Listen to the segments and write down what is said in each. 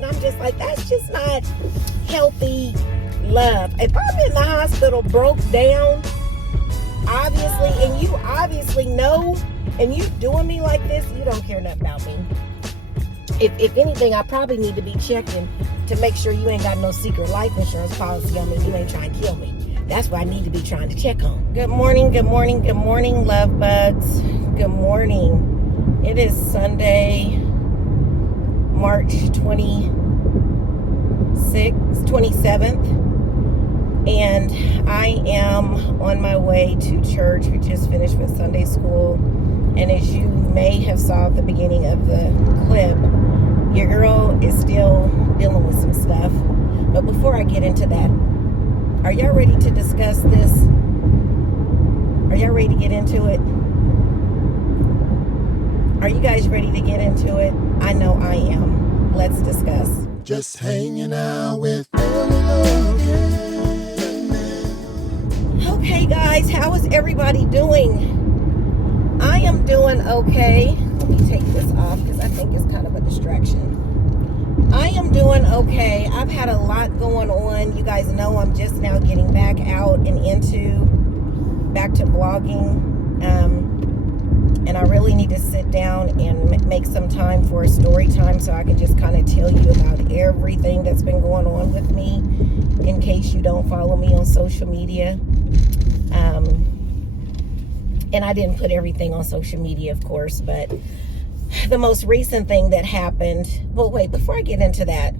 mind, I'm just like, that's just not healthy love. If I'm in the hospital broke down, obviously, and you obviously know, and you doing me like this, you don't care nothing about me. If anything, I probably need to be checking to make sure you ain't got no secret life insurance policy on me. You ain't trying to kill me. That's what I need to be trying to check on. Good morning, good morning, good morning, love buds. Good morning. It is Sunday, March 27th. And I am on my way to church. We just finished with Sunday school. And as you may have saw at the beginning of the clip, your girl is still dealing with some stuff. But before I get into that, are y'all ready to discuss this? Are y'all ready to get into it? Are you guys ready to get into it? I know I am. Let's discuss. Just hanging out with Logan. Okay, guys, how is everybody doing? I am doing okay. Let me take this off because I think it's kind of a distraction. I am doing okay. I've had a lot going on. You guys know I'm just now getting back out and back to vlogging. And I really need to sit down and make some time for a story time so I can just kind of tell you about everything that's been going on with me in case you don't follow me on social media. And I didn't put everything on social media, of course, but the most recent thing that happened, well, wait, before I get into that,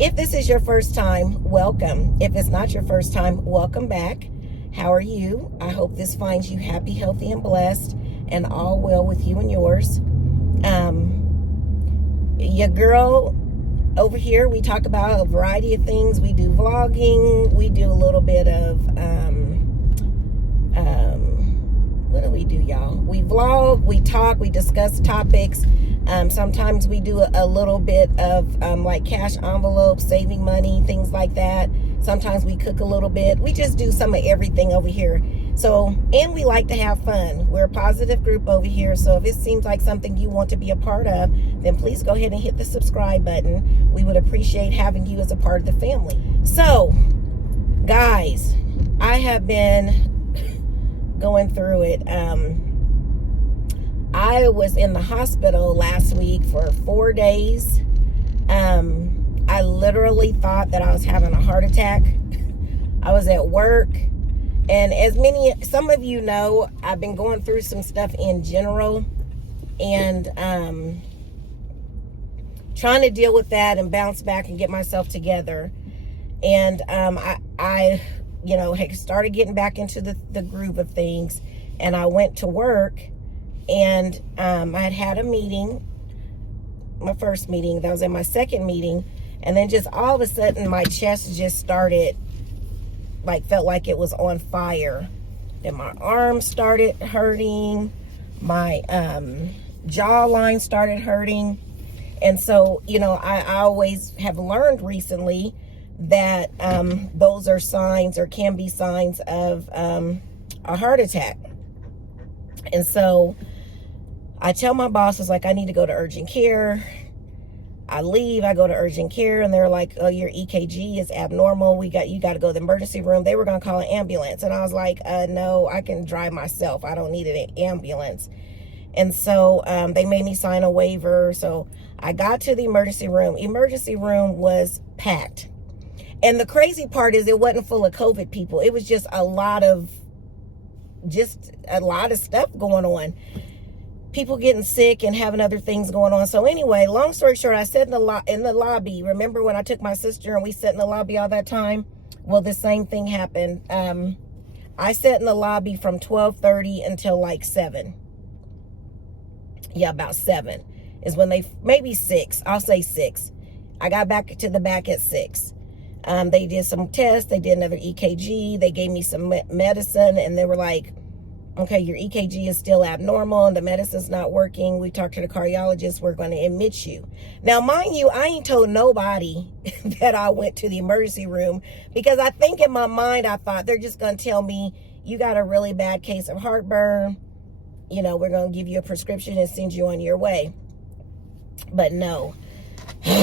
if this is your first time, welcome. If it's not your first time, welcome back. How are you? I hope this finds you happy, healthy, and blessed, and all well with you and yours. Your girl over here, we talk about a variety of things. We do vlogging. We do a little bit of, what do we do, y'all? We vlog, we talk, we discuss topics. Sometimes we do a little bit of like cash envelopes, saving money, things like that. Sometimes we cook a little bit. We just do some of everything over here. So, and we like to have fun. We're a positive group over here. So if it seems like something you want to be a part of, then please go ahead and hit the subscribe button. We would appreciate having you as a part of the family. So, guys, I have been going through it. I was in the hospital last week for 4 days. I literally thought that I was having a heart attack. I was at work, and some of you know, I've been going through some stuff in general, and trying to deal with that and bounce back and get myself together. And I had started getting back into the groove of things, and I went to work, and I had a meeting, my first meeting. That was in my second meeting, and then just all of a sudden my chest just started, felt like it was on fire. Then my arms started hurting, my jawline started hurting. And so, I always have learned recently that those are signs, or can be signs, of a heart attack. And so I tell my bosses, I need to go to urgent care. I leave, I go to urgent care, and they're like, oh, your EKG is abnormal. You got to go to the emergency room. They were going to call an ambulance. And I was like, no, I can drive myself. I don't need an ambulance. And so they made me sign a waiver. So I got to the emergency room. Emergency room was packed. And the crazy part is it wasn't full of COVID people. It was just a lot of stuff going on. People getting sick and having other things going on. So anyway, long story short, I sat in the lobby. Remember when I took my sister and we sat in the lobby all that time? Well, the same thing happened. I sat in the lobby from 12:30 until 7. Yeah, about 7 is when maybe 6. I'll say 6. I got back to the back at 6. They did some tests. They did another EKG. They gave me some medicine, and they were like, okay, your EKG is still abnormal and the medicine's not working. We talked to the cardiologist. We're going to admit you. Now, mind you, I ain't told nobody that I went to the emergency room, because I think in my mind, I thought they're just going to tell me you got a really bad case of heartburn. We're going to give you a prescription and send you on your way. But no,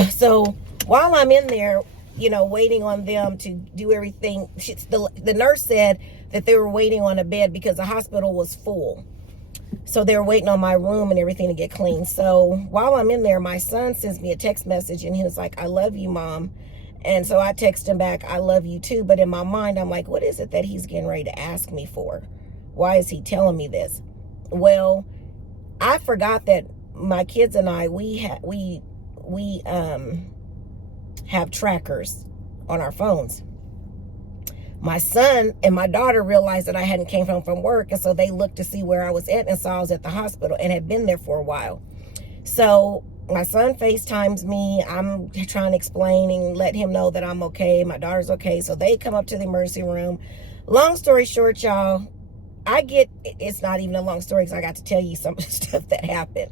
So while I'm in there, waiting on them to do everything, the nurse said that they were waiting on a bed because the hospital was full. So they were waiting on my room and everything to get clean. So while I'm in there, my son sends me a text message and he was like, "I love you, Mom." And so I text him back, "I love you too." But in my mind, I'm like, what is it that he's getting ready to ask me for? Why is he telling me this? Well, I forgot that my kids and I, we have trackers on our phones. My son and my daughter realized that I hadn't came home from work, and so they looked to see where I was at and saw I was at the hospital and had been there for a while. So my son FaceTimes me. I'm trying to explain and let him know that I'm okay. My daughter's okay. So they come up to the emergency room. Long story short, y'all, it's not even a long story because I got to tell you some of the stuff that happened.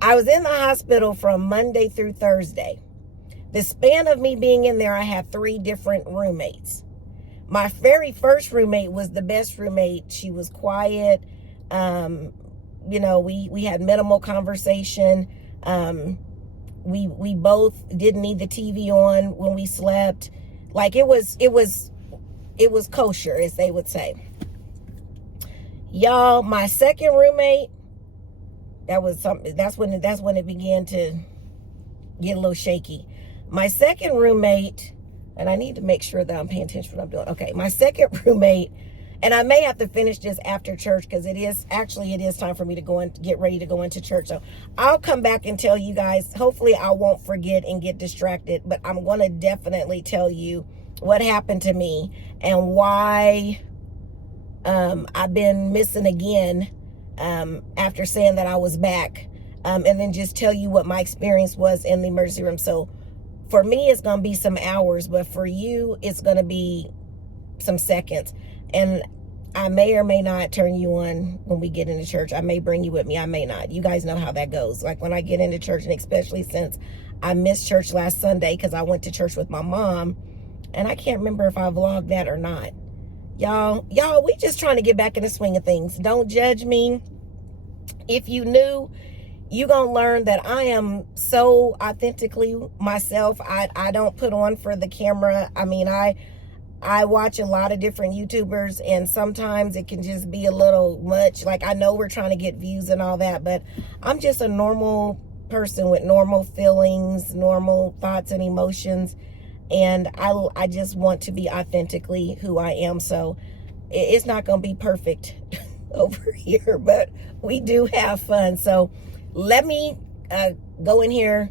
I was in the hospital from Monday through Thursday. The span of me being in there, I had 3 different roommates. My very first roommate was the best roommate. She was quiet. We had minimal conversation. We both didn't need the TV on when we slept. Like it was kosher, as they would say. Y'all, my second roommate, that's when it began to get a little shaky. My second roommate, and I need to make sure that I'm paying attention to what I'm doing. Okay, my second roommate, and I may have to finish this after church because it is time for me to go and get ready to go into church. So I'll come back and tell you guys. Hopefully I won't forget and get distracted, but I'm going to definitely tell you what happened to me and why I've been missing again after saying that I was back, and then just tell you what my experience was in the emergency room. So for me, it's going to be some hours, but for you, it's going to be some seconds. And I may or may not turn you on when we get into church. I may bring you with me. I may not. You guys know how that goes. Like when I get into church, and especially since I missed church last Sunday because I went to church with my mom, and I can't remember if I vlogged that or not. Y'all, we just trying to get back in the swing of things. Don't judge me. If you knew, you gonna learn that I am so authentically myself. I don't put on for the camera. I mean, I watch a lot of different YouTubers, and sometimes it can just be a little much. Like, I know we're trying to get views and all that, but I'm just a normal person with normal feelings, normal thoughts and emotions, and I just want to be authentically who I am. So it's not gonna be perfect over here, but we do have fun. So let me go in here,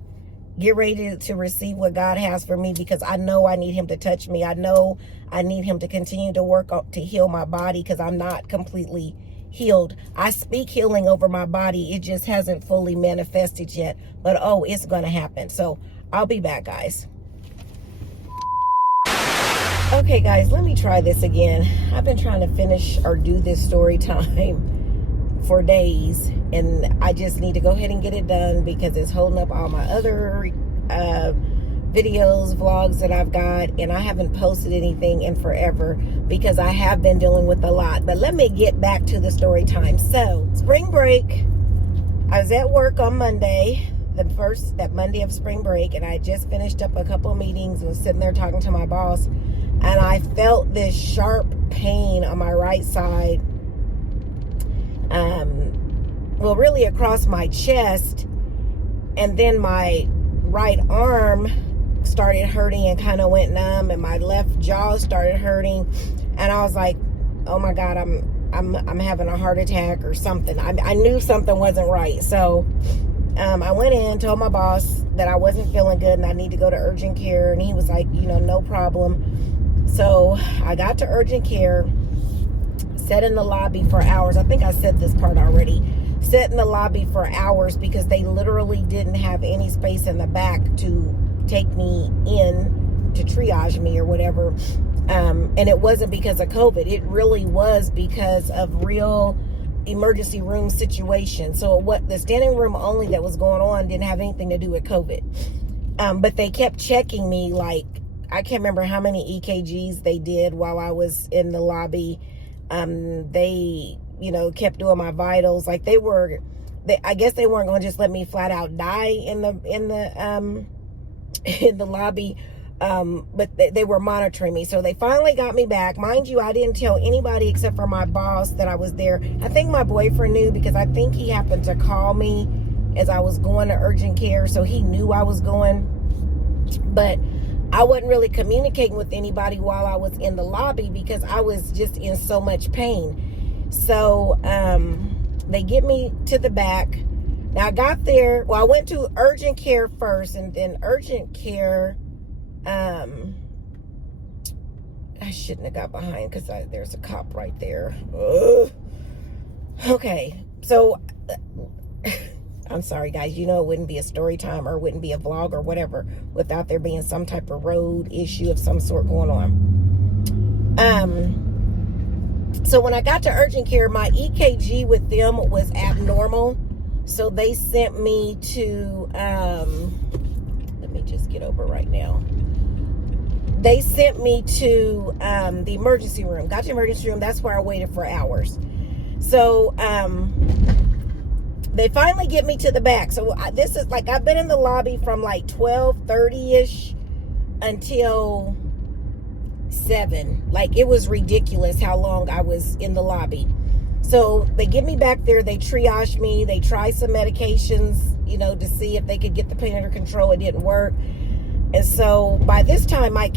get ready to receive what God has for me, because I know I need him to touch me. I know I need him to continue to work to heal my body, because I'm not completely healed. I speak healing over my body. It just hasn't fully manifested yet, but it's going to happen. So I'll be back, guys. Okay, guys, let me try this again. I've been trying to finish or do this story time for days, and I just need to go ahead and get it done because it's holding up all my other videos, vlogs that I've got, and I haven't posted anything in forever because I have been dealing with a lot. But let me get back to the story time. So spring break, I was at work on Monday, that Monday of spring break, and I just finished up a couple of meetings and was sitting there talking to my boss, and I felt this sharp pain on my right side, really across my chest, and then my right arm started hurting and kind of went numb, and my left jaw started hurting, and I was like, oh my God, I'm having a heart attack or something. I knew something wasn't right. So I went in, told my boss that I wasn't feeling good and I need to go to urgent care, and he was like, no problem. So I got to urgent care, sat in the lobby for hours. I think I said this part already. Sat in the lobby for hours because they literally didn't have any space in the back to take me in to triage me or whatever. And it wasn't because of COVID. It really was because of real emergency room situation. So what the standing room only that was going on didn't have anything to do with COVID. But they kept checking me, like, I can't remember how many EKGs they did while I was in the lobby. They, kept doing my vitals. Like I guess they weren't going to just let me flat out die in the in the lobby, but they were monitoring me. So they finally got me back. Mind you, I didn't tell anybody except for my boss that I was there. I think my boyfriend knew, because I think he happened to call me as I was going to urgent care, so he knew I was going. But I wasn't really communicating with anybody while I was in the lobby because I was just in so much pain. So they get me to the back. Now I got there, well, I went to urgent care first, and then urgent care, I shouldn't have got behind because there's a cop right there. Ugh. Okay, so I'm sorry guys, you know it wouldn't be a story time or it wouldn't be a vlog or whatever without there being some type of road issue of some sort going on. So when I got to urgent care, my EKG with them was abnormal. So they sent me to, let me just get over right now. They sent me to the emergency room. Got to the emergency room. That's where I waited for hours. So they finally get me to the back. So this is like, I've been in the lobby from like 12:30-ish until 7. Like, it was ridiculous how long I was in the lobby. So they get me back there, they triage me, they try some medications, you know, to see if they could get the pain under control. It didn't work. And so by this time, my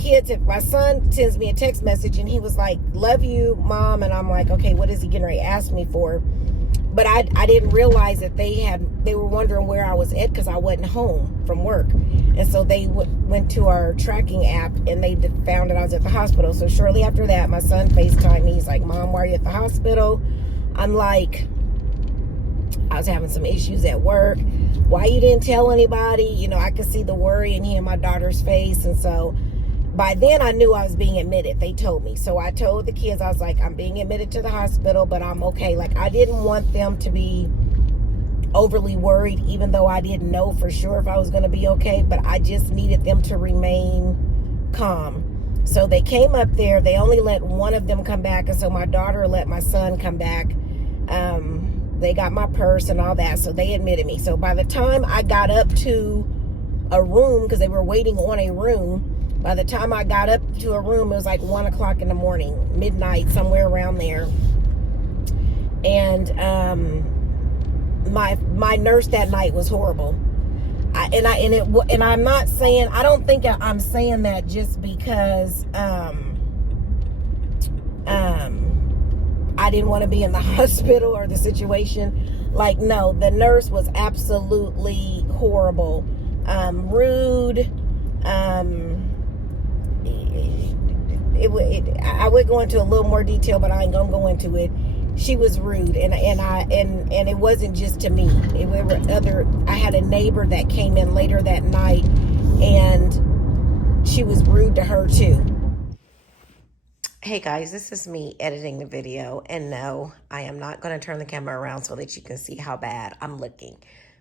son sends me a text message and he was like, "Love you, Mom." And I'm like, okay, what is he getting ready to ask me for? But I didn't realize that they were wondering where I was at because I wasn't home from work. And so they went to our tracking app and they found that I was at the hospital. So shortly after that, my son FaceTimed me. He's like, "Mom, why are you at the hospital?" I'm like, "I was having some issues at work. Why you didn't tell anybody?" You know, I could see the worry in him, my daughter's face. And so by then I knew I was being admitted. They told me. So I told the kids, I was like, "I'm being admitted to the hospital, but I'm okay." Like, I didn't want them to be overly worried, even though I didn't know for sure if I was going to be okay, but I just needed them to remain calm. So they came up there. They only let one of them come back, and so my daughter let my son come back. They got my purse and all that, so they admitted me. So by the time I got up to a room, because they were waiting on a room, by the time I got up to a room, it was like 1 o'clock in the morning, midnight, somewhere around there. And my nurse that night was horrible. And I'm not saying, I don't think I'm saying that just because I didn't want to be in the hospital or the situation. Like, no, the nurse was absolutely horrible, rude. I would go into a little more detail, but I ain't gonna go into it. She was rude, and it wasn't just to me. I had a neighbor that came in later that night, and she was rude to her too. Hey guys, this is me editing the video, and no, I am not going to turn the camera around so that you can see how bad I'm looking.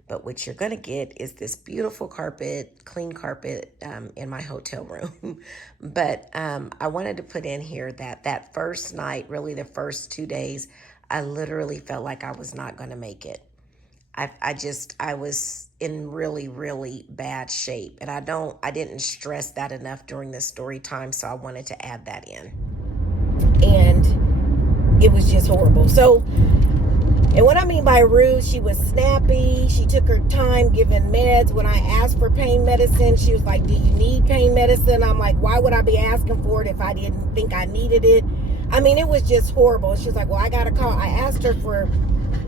But what you're going to get is this beautiful carpet, clean carpet in my hotel room. But I wanted to put in here that first night, really the first 2 days, I literally felt like I was not going to make it. I was in really, really bad shape. And I didn't stress that enough during this story time, so I wanted to add that in. And it was just horrible. So, and what I mean by rude, she was snappy. She took her time giving meds. When I asked for pain medicine, she was like, "Do you need pain medicine?" I'm like, "Why would I be asking for it if I didn't think I needed it?" I mean, it was just horrible. She was like, "Well, I got to call." I asked her for,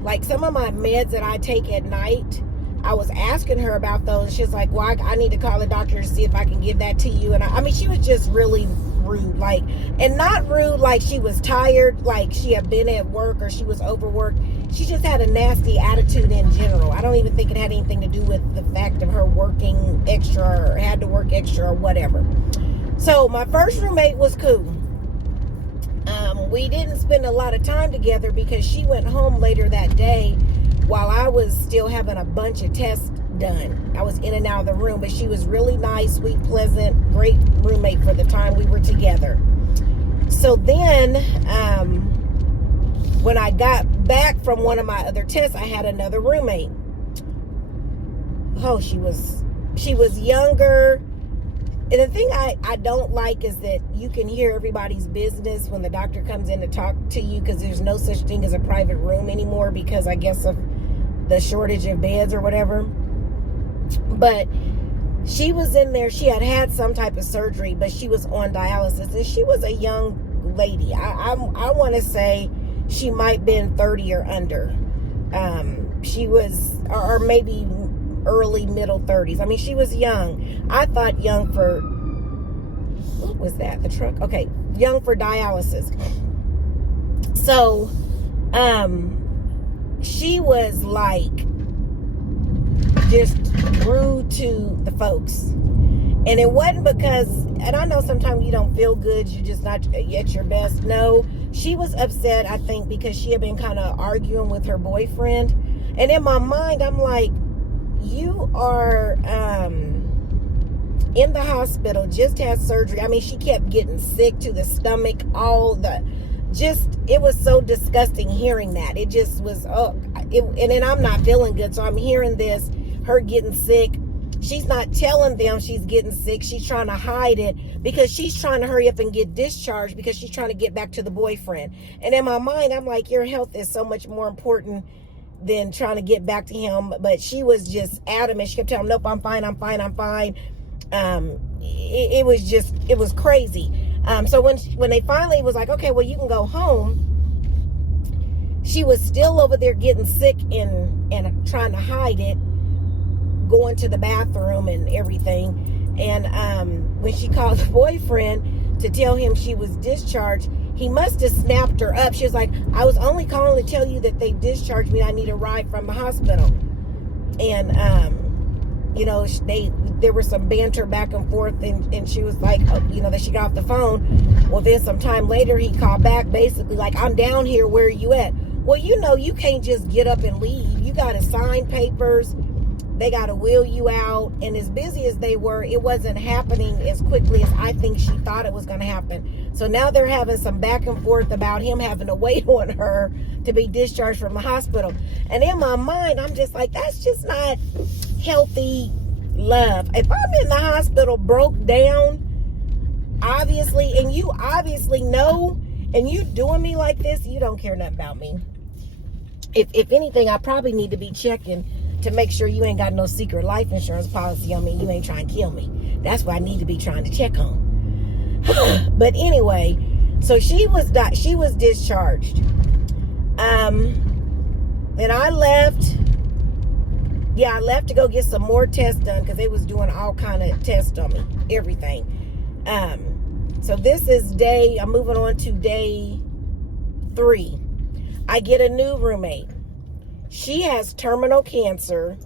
like, some of my meds that I take at night. I was asking her about those. She was like, "Well, I need to call the doctor to see if I can give that to you." And I mean, she was just really rude, like, and not rude like she was tired, like she had been at work or she was overworked. She just had a nasty attitude in general. I don't even think it had anything to do with the fact of her working extra or had to work extra or whatever. So my first roommate was cool. We didn't spend a lot of time together because she went home later that day while I was still having a bunch of tests done. I was in and out of the room, but she was really nice, sweet, pleasant, great roommate for the time we were together. So then, when I got back from one of my other tests, I had another roommate. Oh, she was younger. And the thing I don't like is that you can hear everybody's business when the doctor comes in to talk to you, because there's no such thing as a private room anymore because I guess of the shortage of beds or whatever. But she was in there. She had some type of surgery, but she was on dialysis, and she was a young lady. I want to say she might have been 30 or under. She was, or maybe early middle 30s. I mean, she was young. I thought young for, what was that? The truck? Okay, young for dialysis. So, she was like just rude to the folks. And it wasn't because, and I know sometimes you don't feel good, you're just not at your best. No, she was upset, I think, because she had been kind of arguing with her boyfriend. And in my mind, I'm like, you are in the hospital, just had surgery. I mean, she kept getting sick to the stomach, it was so disgusting hearing that. It just was, and then I'm not feeling good, so I'm hearing this, her getting sick. She's not telling them she's getting sick. She's trying to hide it because she's trying to hurry up and get discharged because she's trying to get back to the boyfriend. And in my mind, I'm like, your health is so much more important than trying to get back to him. But she was just adamant. She kept telling him, nope, I'm fine. It was crazy. So when they finally was like, okay, well, you can go home, she was still over there getting sick and trying to hide it, going to the bathroom and everything. And when she called the boyfriend to tell him she was discharged, he must have snapped her up. She was like, I was only calling to tell you that they discharged me. I need a ride from the hospital. And there was some banter back and forth, and she was like, that she got off the phone. Well, then some time later he called back, basically like, I'm down here, where are you at? Well, you can't just get up and leave. You got to sign papers. They got to wheel you out. And as busy as they were, it wasn't happening as quickly as I think she thought it was going to happen. So now they're having some back and forth about him having to wait on her to be discharged from the hospital. And in my mind, I'm just like, that's just not healthy love. If I'm in the hospital broke down, obviously, and you obviously know, and you doing me like this, you don't care nothing about me. If anything, I probably need to be checking to make sure you ain't got no secret life insurance policy on me. You ain't trying to kill me. That's what I need to be trying to check on. But anyway, so she was discharged. And I left. Yeah, I left to go get some more tests done because they was doing all kind of tests on me, everything. So this is I'm moving on to day 3. I get a new roommate. She has terminal cancer,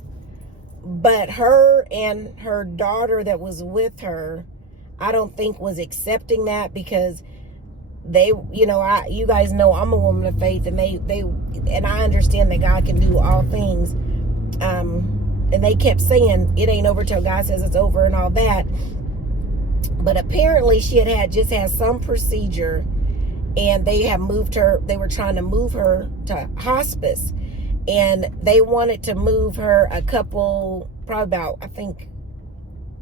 but her and her daughter that was with her, I don't think was accepting that because they, you guys know I'm a woman of faith, and and I understand that God can do all things. And they kept saying it ain't over till God says it's over and all that. But apparently she just had some procedure, and they were trying to move her to hospice. And they wanted to move her probably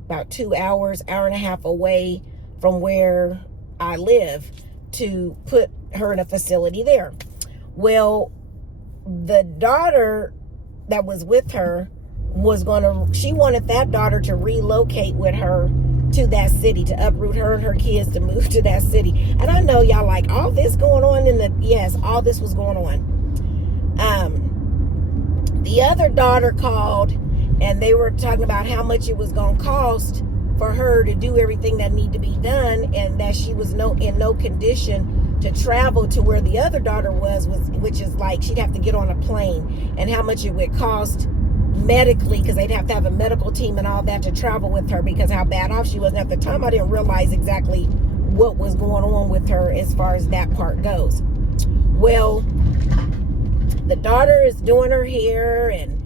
about 2 hours, hour and a half away from where I live, to put her in a facility there. Well, the daughter that was with her she wanted that daughter to relocate with her to that city, to uproot her and her kids to move to that city. And I know y'all like, all this going on yes, all this was going on. The other daughter called, and they were talking about how much it was going to cost for her to do everything that needed to be done, and that she was in no condition to travel to where the other daughter was, which is like she'd have to get on a plane, and how much it would cost medically, because they'd have to have a medical team and all that to travel with her, because how bad off she was. And at the time, I didn't realize exactly what was going on with her as far as that part goes. Well, the daughter is doing her hair, and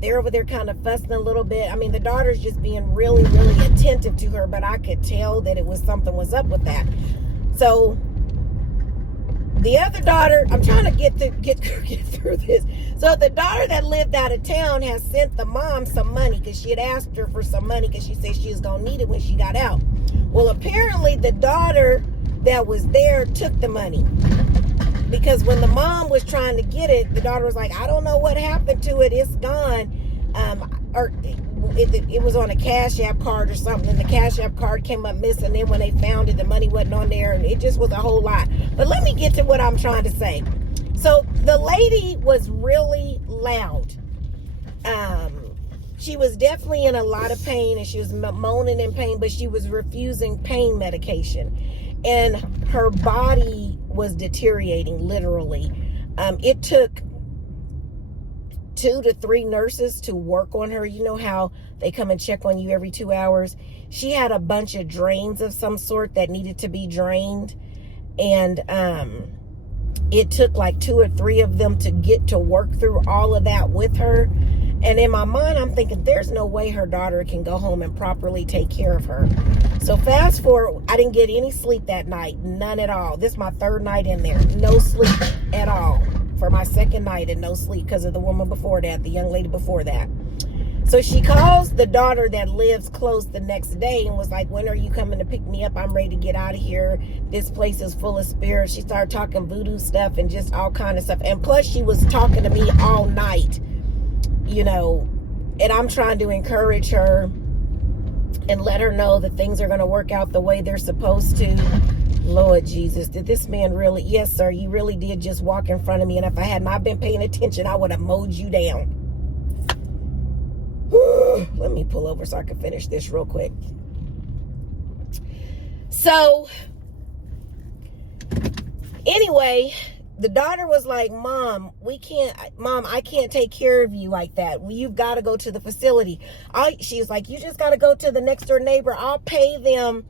they're over there kind of fussing a little bit. I mean, the daughter's just being really, really attentive to her, but I could tell that something was up with that. So the other daughter, I'm trying to get through this. So the daughter that lived out of town has sent the mom some money because she had asked her for some money because she said she was going to need it when she got out. Well, apparently the daughter that was there took the money. Because when the mom was trying to get it, the daughter was like, I don't know what happened to it. It's gone. Or it was on a Cash App card or something. And the Cash App card came up missing. And then when they found it, the money wasn't on there. And it just was a whole lot. But let me get to what I'm trying to say. So the lady was really loud. She was definitely in a lot of pain. And she was moaning in pain. But she was refusing pain medication. And her body was deteriorating, literally. It took 2 to 3 nurses to work on her. You know how they come and check on you every 2 hours? She had a bunch of drains of some sort that needed to be drained. And it took like 2 or 3 of them to get to work through all of that with her. And in my mind, I'm thinking, there's no way her daughter can go home and properly take care of her. So fast forward, I didn't get any sleep that night. None at all. This is my 3rd night in there. No sleep at all. For my 2nd night, and no sleep because of the woman before that, the young lady before that. So she calls the daughter that lives close the next day and was like, when are you coming to pick me up? I'm ready to get out of here. This place is full of spirits. She started talking voodoo stuff and just all kind of stuff. And plus she was talking to me all night, you know, and I'm trying to encourage her and let her know that things are going to work out the way they're supposed to. Lord Jesus, did this man really? Yes, sir, you really did just walk in front of me. And if I had not been paying attention, I would have mowed you down. Let me pull over so I can finish this real quick. So, anyway, the daughter was like, Mom, I can't take care of you like that. You've got to go to the facility. She was like, you just got to go to the next door neighbor. I'll pay them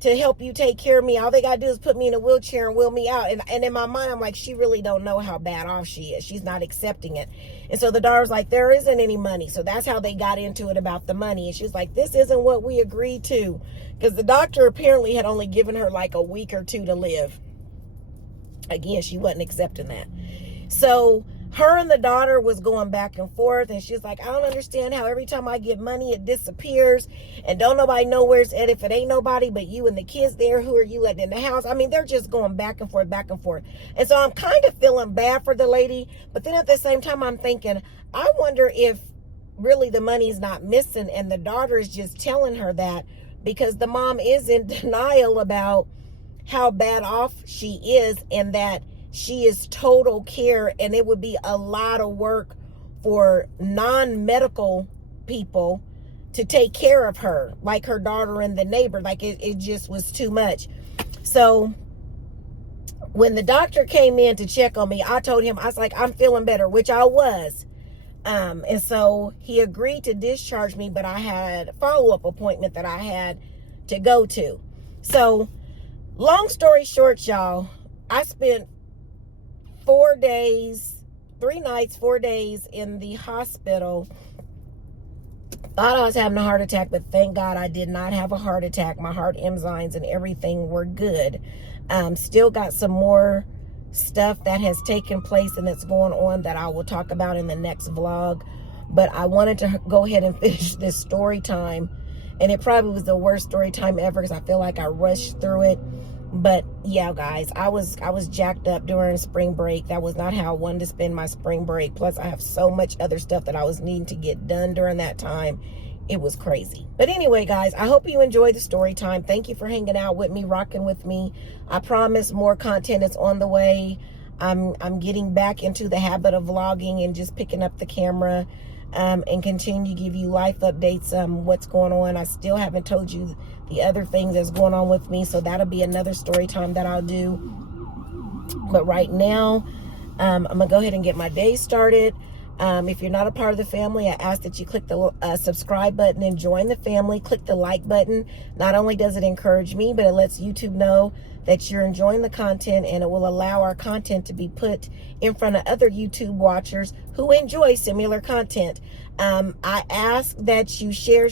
to help you take care of me. All they got to do is put me in a wheelchair and wheel me out. And in my mind, I'm like, she really don't know how bad off she is. She's not accepting it. And so the daughter's like, there isn't any money. So that's how they got into it about the money. And she's like, this isn't what we agreed to. Because the doctor apparently had only given her like a week or 2 to live. Again, she wasn't accepting that. So her and the daughter was going back and forth, and she's like, I don't understand how every time I get money, it disappears, and don't nobody know where's it if it ain't nobody but you and the kids there. Who are you letting in the house? I mean, they're just going back and forth, back and forth. And so I'm kind of feeling bad for the lady, but then at the same time, I'm thinking, I wonder if really the money's not missing, and the daughter is just telling her that because the mom is in denial about how bad off she is and that she is total care, and it would be a lot of work for non-medical people to take care of her, like her daughter and the neighbor. Like it just was too much. So when the doctor came in to check on me, I told him, I was like, I'm feeling better, which I was. And so he agreed to discharge me, but I had a follow-up appointment that I had to go to. So long story short, y'all, I spent 4 days, 3 nights, 4 days in the hospital. Thought I was having a heart attack, but thank God I did not have a heart attack. My heart enzymes and everything were good. Still got some more stuff that has taken place and it's going on that I will talk about in the next vlog. But I wanted to go ahead and finish this story time. And it probably was the worst story time ever because I feel like I rushed through it. But yeah, guys, I was jacked up during spring break. That was not how I wanted to spend my spring break. Plus, I have so much other stuff that I was needing to get done during that time. It was crazy. But anyway, guys, I hope you enjoyed the story time. Thank you for hanging out with me, rocking with me. I promise more content is on the way. I'm getting back into the habit of vlogging and just picking up the camera and continue to give you life updates, what's going on. I still haven't told you the other things that's going on with me, so that'll be another story time that I'll do. But right now, I'm gonna go ahead and get my day started. If you're not a part of the family, I ask that you click the subscribe button and join the family. Click the like button. Not only does it encourage me, but it lets YouTube know that you're enjoying the content, and it will allow our content to be put in front of other YouTube watchers who enjoy similar content. I ask that you share.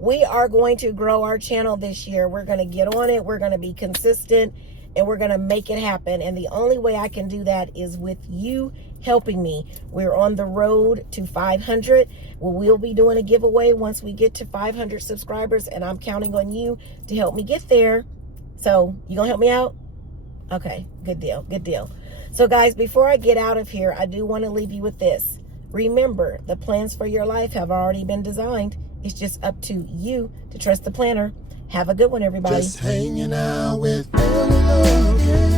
We are going to grow our channel this year. We're going to get on it. We're going to be consistent, and we're going to make it happen. And the only way I can do that is with you helping me. We're on the road to 500. We'll be doing a giveaway once we get to 500 subscribers, and I'm counting on you to help me get there. So you gonna help me out? Okay, good deal, good deal. So guys, before I get out of here, I do want to leave you with this. Remember, the plans for your life have already been designed. It's just up to you to trust the planner. Have a good one, everybody. Just hanging out with Logan.